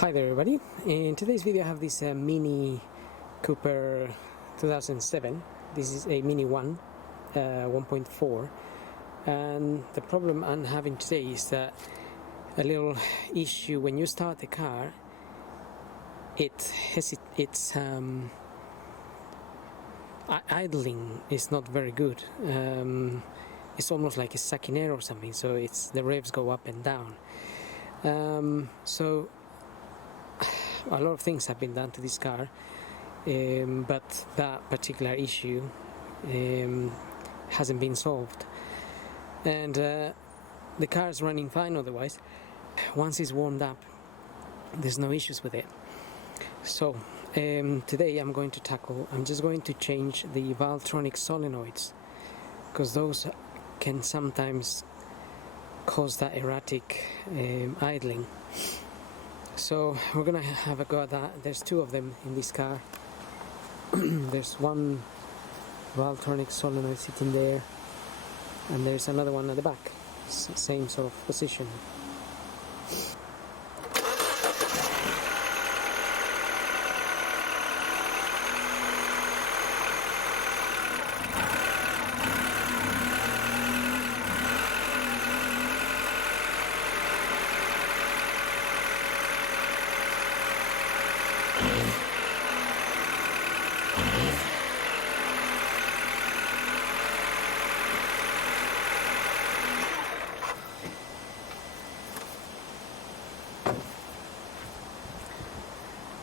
Hi there everybody. In today's video I have this Mini Cooper 2007. This is a Mini 1.4, and the problem I'm having today is that a little issue when you start the car. It's idling is not very good. It's almost like it's sucking air or something, so the revs go up and down. So a lot of things have been done to this car, but that particular issue hasn't been solved, and the car is running fine otherwise. Once it's warmed up, there's no issues with it. So today I'm just going to change the Valvetronic solenoids, because those can sometimes cause that erratic idling. So we're gonna have a go at that. There's two of them in this car. There's one Valvetronic solenoid sitting there, and there's another one at the back, same sort of position.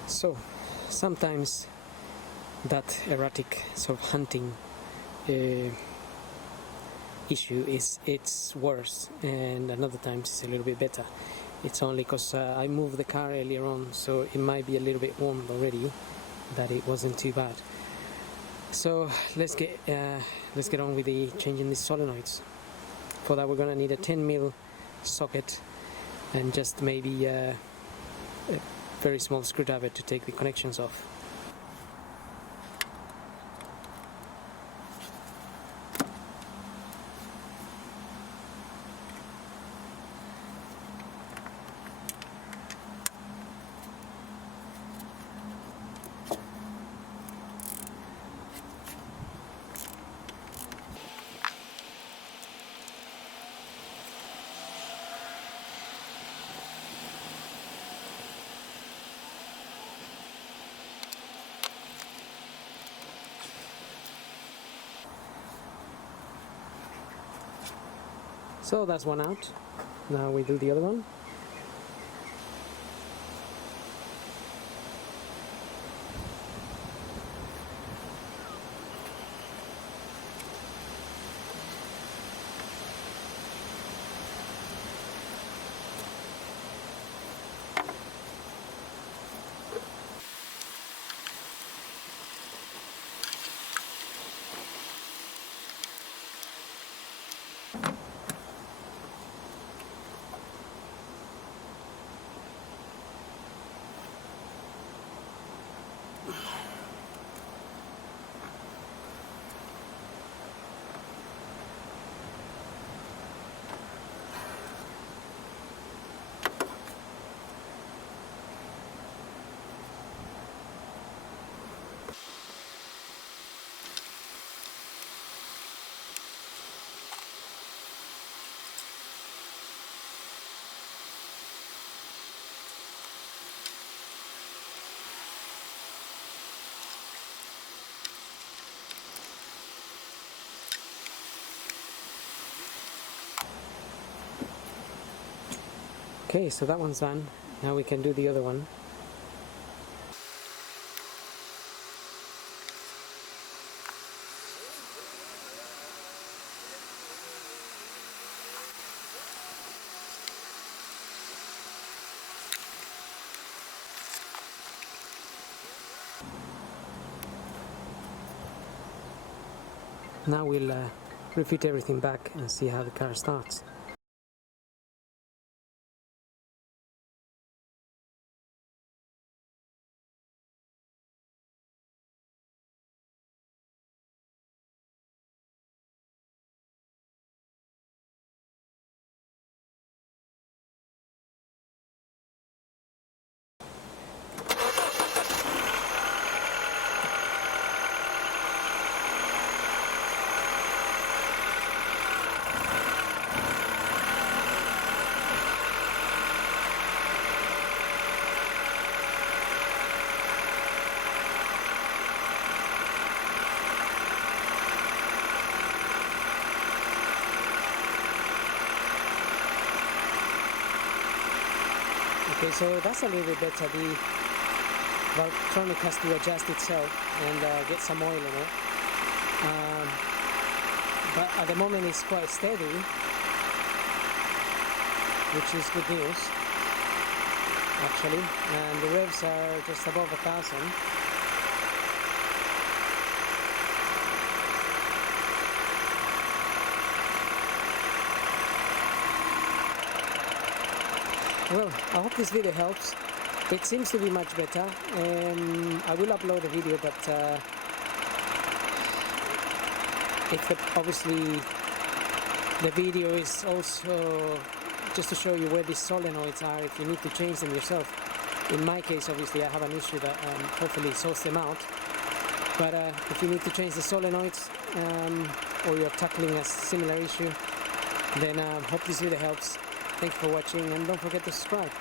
So sometimes that erratic sort of hunting issue it's worse, and another times it's a little bit better. It's only because I moved the car earlier on, so it might be a little bit warmed already, that it wasn't too bad. So let's get on with the changing these solenoids. For that we're gonna need a 10mm socket and just maybe a very small screwdriver to take the connections off. So that's one out. Now we do the other one. Okay, so that one's done. Now we can do the other one. Now we'll refit everything back and see how the car starts. Okay, so that's a little bit better. The Valvetronic has to adjust itself and get some oil in it. But at the moment it's quite steady, which is good news actually, and the revs are just above 1,000. Well, I hope this video helps. It seems to be much better. I will upload a video, but obviously the video is also just to show you where these solenoids are if you need to change them yourself. In my case, obviously I have an issue that hopefully sorts them out, but if you need to change the solenoids or you're tackling a similar issue, then hope this video helps. Thank you for watching, and don't forget to subscribe.